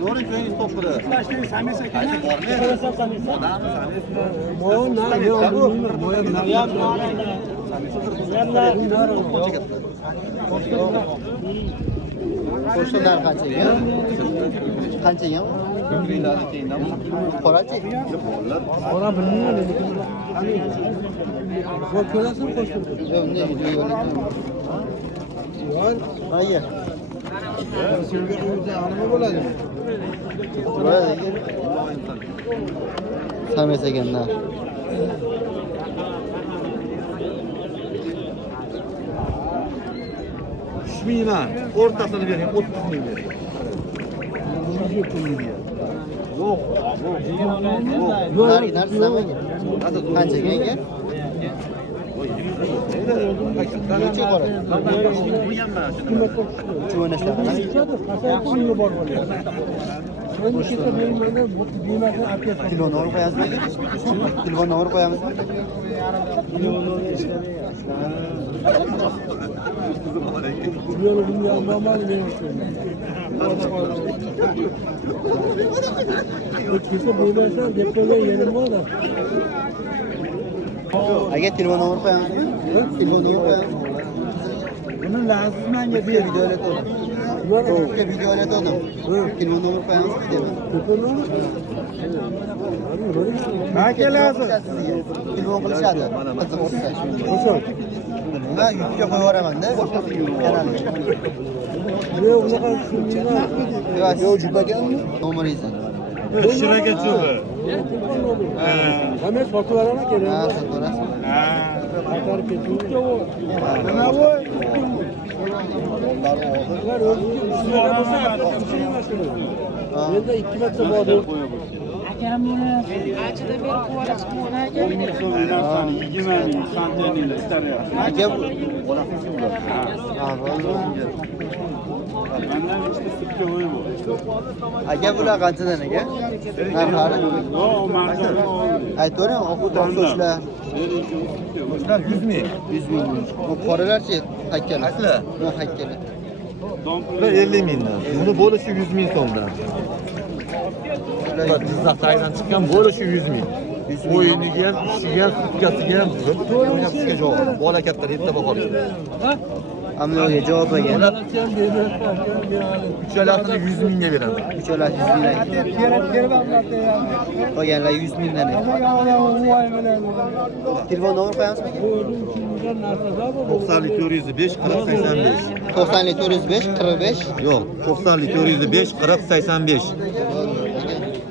Doğru köyün topları. Koşular kaçıyor. Kaçıyor. Koraçı. Ona bilmiyorum dedik. Bu körasın koştu. Yok ne gidiyor? Hayır. Anıma buladı. Burada Samet Egenler. Şmina ortasını vereyim 30 bin vereyim. Yok. Nerede Samet? Kaç Egen? Geçecek oraya. Çoğuna işte. Kilo ne olur koyarız mı? Kilo ne olur koyarız mı? Aga telefon nomor koyamiz mı? Telefon nomor koyamiz mı? Bunun lazım bence Bir video öyle oldum. Bir video öyle oldum. Telefon nomor koyamiz mı dedim. Herkese lazım. Telefon kılışadı. Kızım olsa. Ha yüzüge koyuyor hemen de. Genel. Yok ne kadar Yok yok cübbe gelmiyor. Nomor izin. Şire geçiyor. Hemen fotoğrafına geliyor. Ha fotoğraf. Katar geçiyor. Ne bu? Onlar öldü. Üstüne basar. Ben de 2 metre boğdu. Aga bular qanchadan aka? Narxlari? Ay to'g'ri, o'quvchilar. Şunlar 100 ming. 100 ming. Bu qoralarchi haykali. Asli. Bu haykali. Ve 50 mingdan. Bunu bo'lishi 100 ming so'mdan. Ular Jizzaxdan chiqqan bo'lishi 100 ming. O'yiniga ham, ishiga ham, sutkasiga ham, o'ynashga javob. Bola katta yerda baholadi. Amnoga javob bergan. Uchalasini 100 mingga beradi. Uchalar 100 ming. Qolganlar 100 mingdan. Telefon nomor qo'yamizmi? 90 405 40 85. 90 405 45. Yo'q, 90 405 40 85.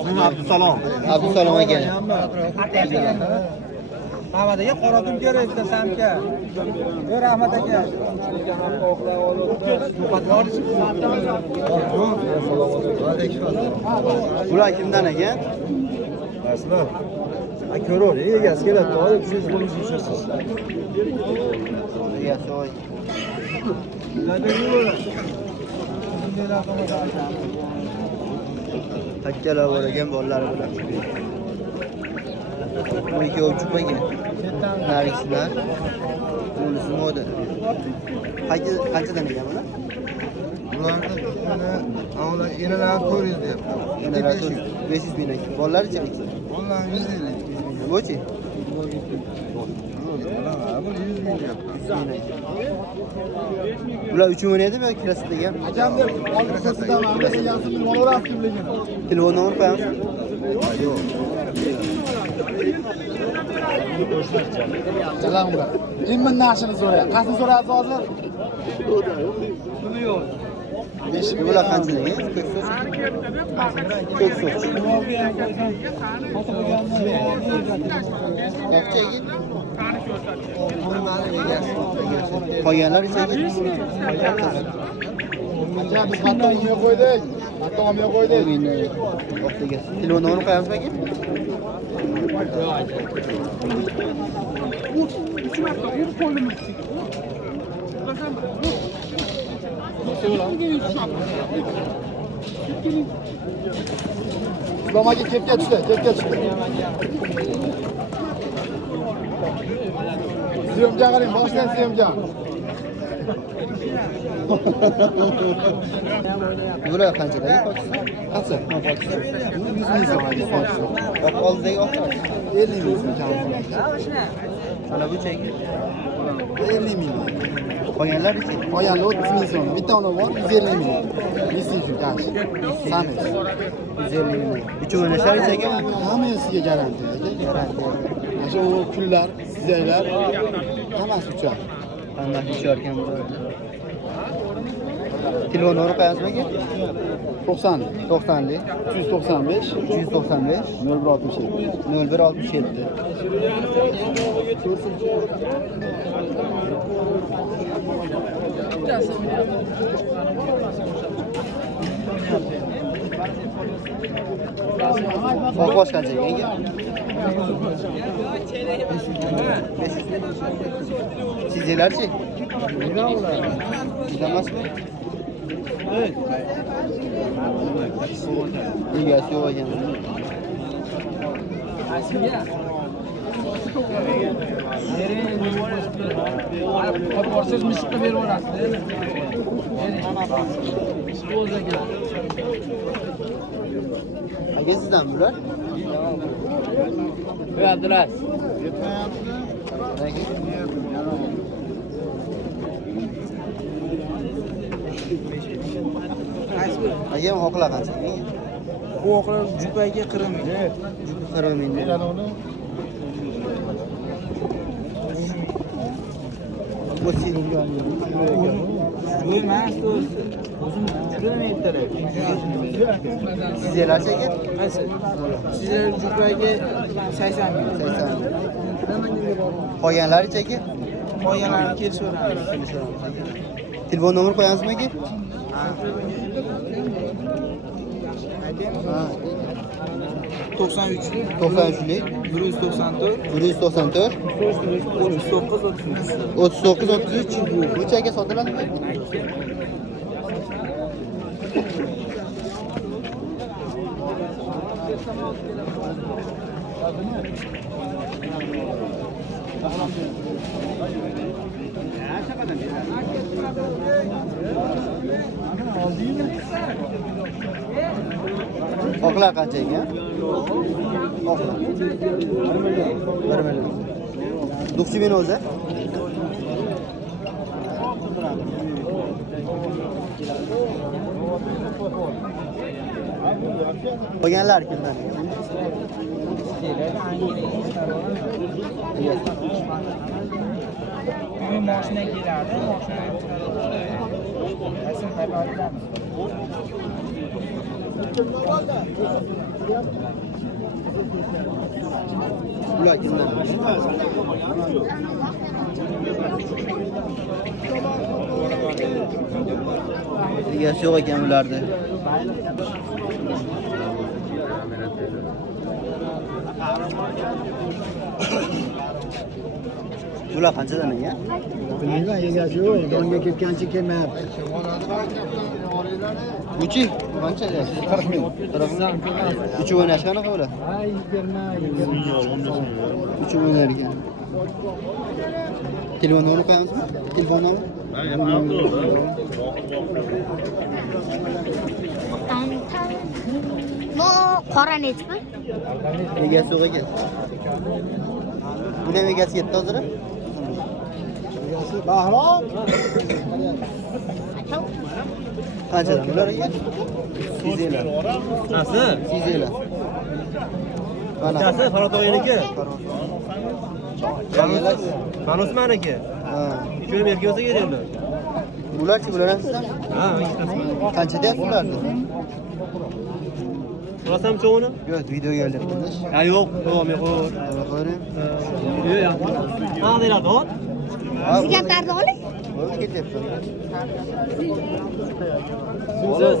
Ismim Abdusalom. Abdusalom aka. Ahmad aka qoradim kerak desamka. Yo Rahmat aka. Bular kimdan ekan? Aslan. Ko'ror, egasi keladi. Hozir siz bo'lib yurasiz. Egasi oy. Hakkalar bor ekan bolalari bilan. Bu ikkovi chupaga. Nariklar. Bunisi moda. Qanchadan ekan bular? Bularni avval enalar 400 deyapti. Enalar 500 ming ekan. Bolalarichi? Onlar 150. Bo'chi? Bu 100 ming deyapti. Bular 3 o'ynadimi yoki kirasida ekan? Akam deb oldirasidan hammaga yazib yuborasiz kimligini. Telefon nomor qo'yamiz. Yo'q. Jalan bular. Immin nashini so'rayapti. Qasini so'rayapsiz hozir? Buni yo'q. Bular qanchadan ekan? Ko'k soch. Qolganlar esa Aka biz hatto unga qo'ydik. Hatto unga qo'ydik. telefon nomor qo'yamiz aka? Islom aka kepga tushdi, kepga tushdi. Siyomjon qarang, boshdan Siyomjon. Bular qanchadagi pokisi? Qancha? Pokisi. 100 ming so'm pokisi. Yo'q, oldidagi oq. 50 ming so'm kam. Ana bu cheki. 50 ming. Qolganlar-chi? Qolganlar 30 ming so'm. Bitta ona bor 150 ming. Listing kash. Samiz. 150 ming. Uchovini shart ekan. Hammasiga garantiya aka. Garantiya. Shu kunlar, sizlar hammasi uchar. Hammasi uchar ekan bular. Telefon nomeri qo'yasizmi aka? 90 90lik 395 395 0167 0167. Boş kaçacak yenge? Sizler şey? Gidemez mi? Evet. İyi gelsin o hocam. Borsiz mishiqqa berib yuborasiz, değil mi? Aka sizdan bular? Abduraz. Aka oqlar qancha? Bu oqlar jupaga 40 ming. 40 ming. Bu sizga Bu emas do'st. O'zim juda aytdilar. sizlar aka? Qaysi? Sizlar jupaga 80 ming. 80 ming. Qolganlari aka? Qolganlarini kelishveramiz. Telefon nomeri qo'yasizmi aka? Ha. 93 93lik 194 194 39 39 33 bunchaga sotiladimi? Oqlar qancha ekan? Oqlar. 1 million. Duxchi meni o'zi. Qolganlar kimdan? Bu mashina keladi, mashina. Asl qayerda? Bular kimdan? Egasi yo'q ekan ularda. Bular qanchadan ekan? Bilmayman, egasi yo'q. Donga ketgancha kelmayapti. Buchi qancha? 40 ming. 40 ming. Uchi o'ynash qanaqa bular? Ay, yigirma. Uchi o'ynar ekan. Telefon nomeri qo'yamizmi? Telefon nomeri? Bu qora nechmi? Egasi yo'q ekan. Bular egasi yetdi hozir. Bahrom. Qanchadan bular ekan? Sizlar. Nasi? Sizlar. Nasi Faratoyiniki. Qanchalar? Manus meniki. Ha. Shu yerga o'zi keldi. Bularchi bular sizdan? Ha, ikkitasi. Qancha deyapsiz bularni? Rasam cho'g'ini? Yo'q, videoga olyapmiz. Ha, yo'q, yo'q, yo'q. Qo'ying. Yo'q, yo'q. Ha, deyiladi, ot. Siz gaplarni oling. Bo'ldi, ketyapti. Siz.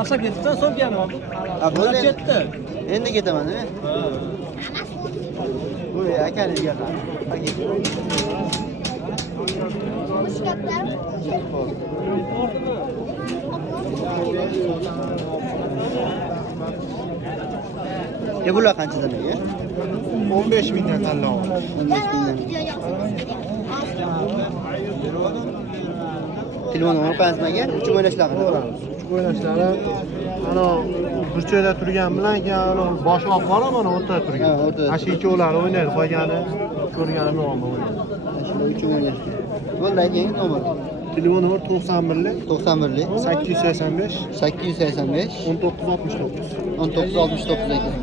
Aşağı ketibsan, so'kani oldi. Ha, bo'ldi. Ketdi. Endi ketaman, nima? Bu akanizga qara. Xush gaplar. Bular qanchadan aka? 15 mingdan tanlov. 15 mingdan. Telefon nomeri qo'yasizmi aka? Uch o'ynashlarni. Uch o'ynashlari ana burchakda turgan bilan keyin ana bosh oq bola mana o'rtada Ha, turgan. o'rtada. Ana shu ikkovlari o'ynaydi, qolgani ko'rgani nomi o'ynaydi. Shunda uch o'ynashlar. Bo'ldi, ayting nomer. Telefon nomeri 91lik 91lik 885 885 1969. 1969 ekan.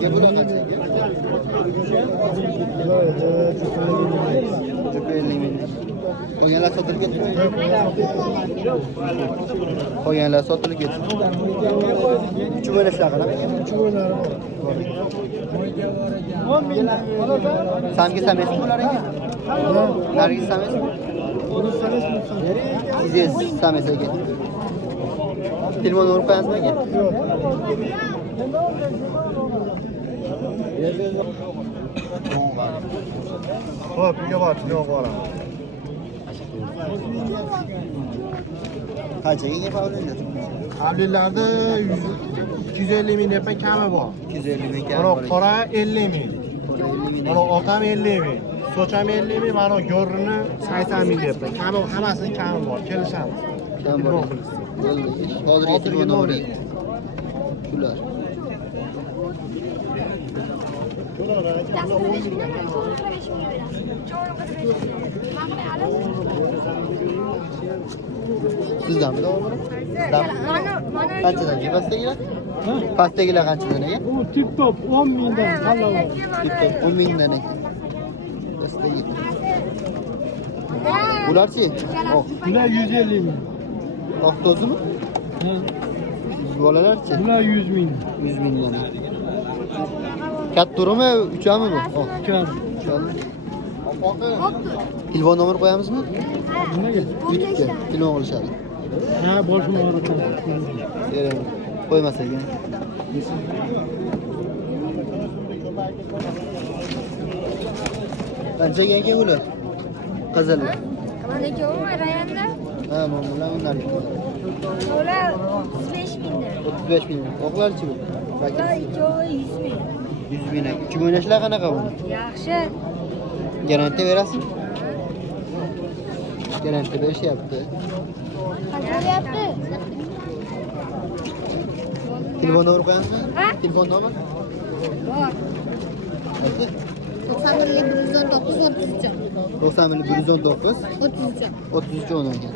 Gel bunu kaç aka? Çok 50 ming. Qolganlar sotilib ketdi. Qolganlar sotilib ketdi. Uch o'ynashlar qanaqa? Uch o'ynari bor. Samga samesmi ular aka? Nargiz samesmi? Izez sames aka. Telefon nomeri qo'yasizmi aka? Xo'p, uyga borib yo'q boramiz. Qanchaga ega pavlinlar? Avlillarda 250 ming deb kami bor. 250 ming Mana qora 50 ming. Mana oqam 50 ming. Socham 50 ming, mana go'rrini 80 ming deb. Kami hammasining kami bor. Kelishamiz. Telefon qilasiz. Bo'ldi. Hozirgi telefon nomeri. Shular. Sizdanmi nomeri? Sizdanmi? Qanchadan pastagilar? Pastagilar qanchadan aka? Bu tip top 10 mingdan halol. Tip-top 10 mingdan ekan. Pastagi. Bularchi? Oq. Bular 150 ming. Oq to'zimi? Bolalarchi? Bular 100 ming. 100 mingdan. Katturimi, uchami bu? Oq. Kar. Uchami. Telefon nomeri qo'yamizmi? Nimaga? YouTube'ga telefon qilishadi. Ha, boshim og'riyapti. Beraman. Qo'ymasak ekan. Qanchaga aka ular? Qizillar. Maniki u rayonda. Ha, mana bular ular. Ular 35 mingdan. 35 ming. Oqlarchi bu? Ular ikkovi 100 ming. 100 ming. Uch o'ynashlar qanaqa buni? Yaxshi. Garantiya berasizmi? Garantiya berishyapti. Qancha bo'lyapti? Telefon nomeri qo'yamizmi? Ha? Telefon nomeri? Bor. Ayting. 91 119 33. 91 119 33. 33 o'n ekan.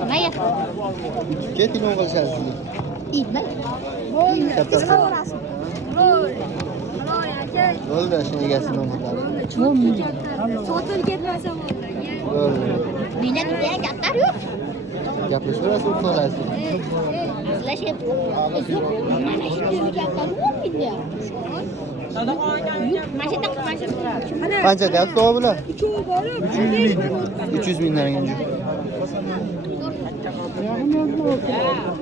Nimaga? Ikkiga telefon qilishadi sizga. Idmi? Bo'ldi. Kattasi. Bo'ldi. Bo'ldi, shuni egasi nomerlari. Sotilib ketmasa bo'ldi. Bo'ldi. Menda bitta gaplar yo'q. Gaplashaverasiz, so'raysiz. Sizlashyapti. Yo'q, mana shu gaplar bo'lmaydi. Qancha deyapti o bular? 300 300 mingdan ekan.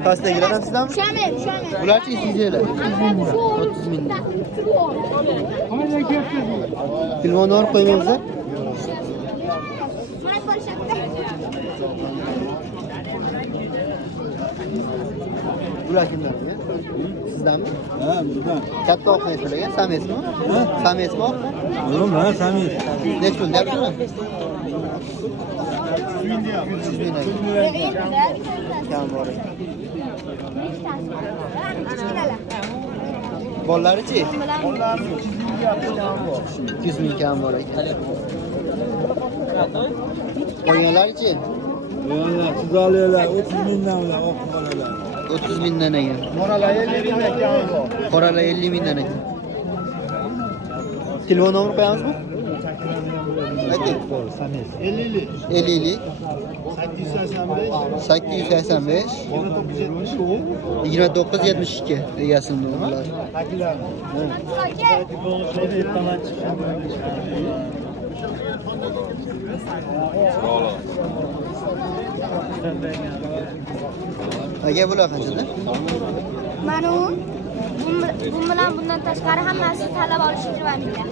Pastagilar ham sizdanmi? Ushamaydi. Bularchi sizlar? 30 mingdan. Telefon nomeri qo'ymaymiz. Bular kimlarga? Sizdanmi? Ha, bizdan. Katta oq nechalagan? Samesmi? Samesmi oq? Yo'q, ha, samis. Nech pul deyapsizmi? 300 ming ekan. Kam bor ekan. Bollarichi? 200 ming kam bor ekan. Qolganlarichi? Yo'q, siz olinglar, 30 mingdan ular oq qolalar. 30 mingdan ekan. Moralar 50 mingdan kami bor. Qoralar 50 mingdan ekan. Telefon nomeri qo'yamizmi? Ayting. 50lik 50lik 885 885 2972 egasini nomerlari. tagilar. Aka bular qanchada? Mana bu bilan bundan tashqari hammasi talab olishi vanilya.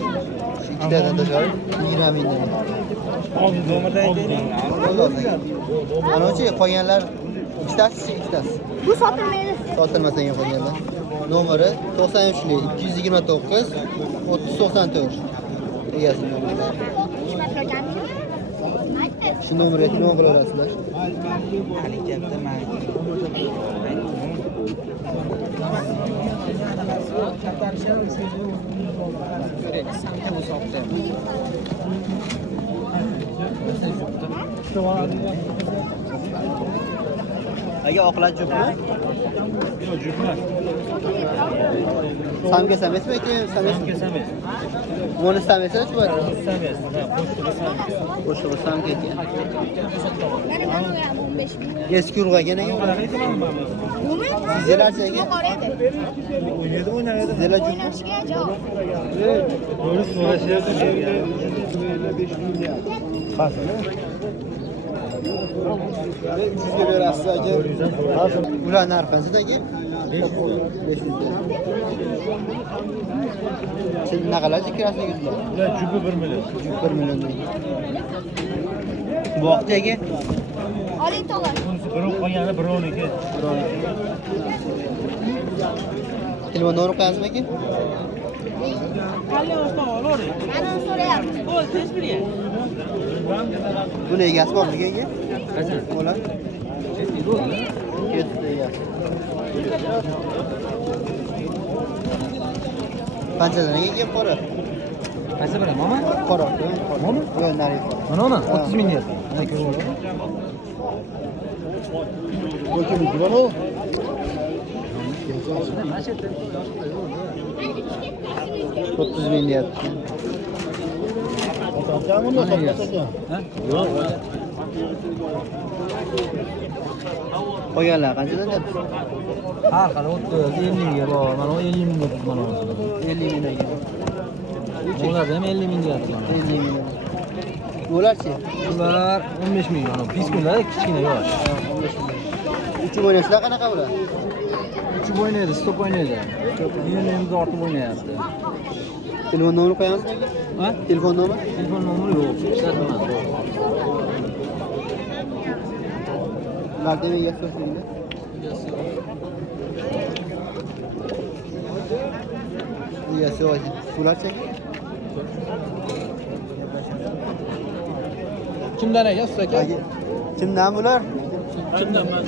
Shu ikkitadan tashqari 20 ming. Anochi qolganlar ikkitasi, ikkitasi. Bu sotilmaydi. Sotilmasan qolganlar. Nomeri 93 229 3094. Egasi nomeri. Shu nomerga telefon qilasizlar. Aka oqlar jupmi? Yo'q, juqmas. Samga sames mi? Samesmi? Kesamaysiz. Buni samesa shu bor. Kesamaysiz. Qo'shtirib sangiz. Qo'shig'i samga ekan. Mana bu ham 15 ming. Eski urg'agan ekan. Bumi? Sizlarchaga. Yuqorida. O'ynaydi, o'ynaydi. Sizlar jupmi? O'ynashga javob. Buni so'rashyapti. 300 ga berasiz aka. Ular narxi qanchada aka? 500 ga. Siz naqalarcha kirasiz sizlar? Ular jupi 1 million. 1 milliondan. Bu vaqtdagi Oling tog'lar. Birov qolgani birovniki. telefon nomeri qo'yasizmi aka? Mana uni so'rayapmiz. Buni egasi bormi aka? Qachon? Ular. Ketdi egasi. Qanchadan aka qora? Qaysi biri? Mama? Qora. Mana? Yo'q, nari. Mana uni 30 ming deyapti. Mana ko'ring. Yo'q, buni. 30 ming deyapti. Otamni sotmasaka. Yo'q. Qolganlar qanchadan deyapti? Har xil 30, 50 mingga bor. Mana 50 ming deyapti mana. 50 ming aka. Ular ham 50 ming deyapti. 50 ming. Ularchi? Ular 15 ming. Mana piskunlar kichkina yosh. 15 ming. Uchi o'ynashlar qanaqa ular? Uchib o'ynaydi, stop o'ynaydi. Endi ortib o'ynayapti. Telefon nomeri qo'yamizmi? Ha? Telefon nomeri? Telefon nomeri yo'q. Ishlatilmadi. Ular demak egasi yo'qligida. Egasi yo'q ekan. Ularchi? Kimdan aka, usta aka? Kimdan bular? Kimdan man?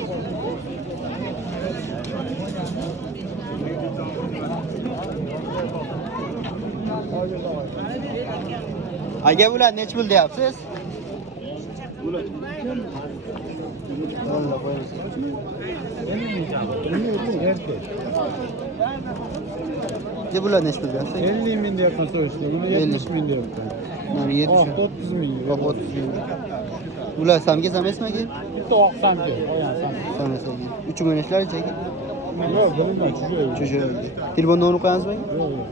Aka bular nech pul deyapsiz? Bular. Alloh qo'ymasin. Ne bular nech pul deyapsiz? 50 ming deyapman so'rashdi. Buni 70 ming deyapman. Mana 7 Oh, 30 ming. Bak 30 ming. Bular samga samesmi aka? Bitta oqsamki, qo'yan sam. Sames aka. Uch o'ynashlar aka. Yo'q, bilmayman, chujoy. Chujoy. Telefon nomerini qo'yamizmi? Yo'q, yo'q.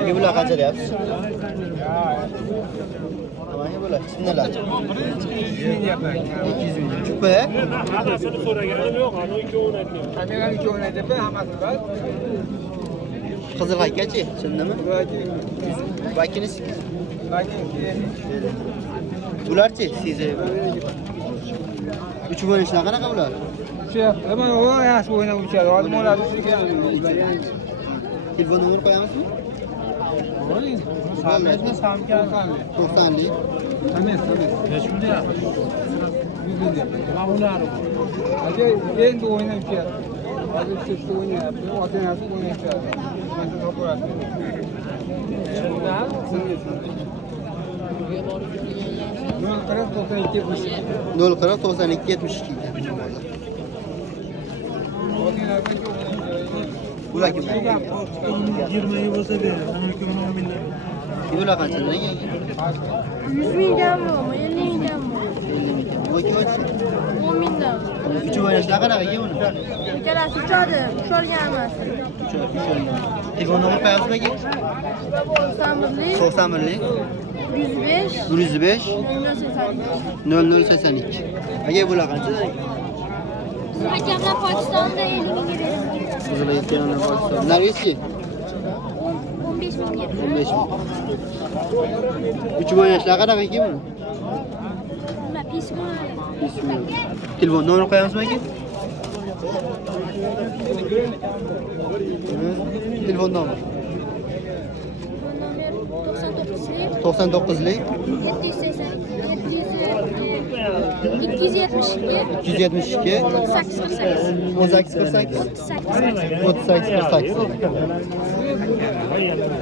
Aka bular qancha deyapsiz? Mana bular chinnalar. 200 ming. Chupa? Qizil haykachi, chinnami? Bakinisi. Bularchi, siz. Uch o'ynashlar qanaqa bular? Mana o yaxshi o'ynab o'tadi. Hozir moladi Telefon nomeri qo'yamizmi? Samesmi, samkan qanday? 90lik. Sames. Hech kim deyapti. Ma'mullar. Aka endi o'ynab keldi. Hozir chetda o'ynayapti. Ota-onasi o'ynayapti. Mana to'g'ri. Nol qirq 0 92 Bular kim? 20 bo'lsa ber. Ana ko'nglim million. Bular qanchadan aka? 100 mingdanmi, 50 mingdanmi? 50 ming. Bu kim aytsa? 10 mingdan. Uch o'ynashlar qanaqa aka buni? Ikkalasi uchadi, ushalgan emas. Telefon nomer qo'yapsizmi aka? 91lik 105 0082. Aka bular qancha? Hakamlar Pokistonda 50 mingga beradi. Sizlar aytganlar Pokiston. Narveski 15 mingga. 15 ming. Uch o'ynashlar qanaqa aka buni? Nima pismi? Telefon nomer qo'yamizmi aka? Telefon nomer Nomer 99lik 99lik 272 1848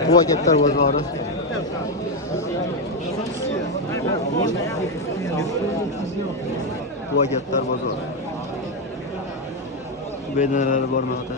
Bu akaplar bozori. Bu akaplar bozori. Bedanalari bormoqda.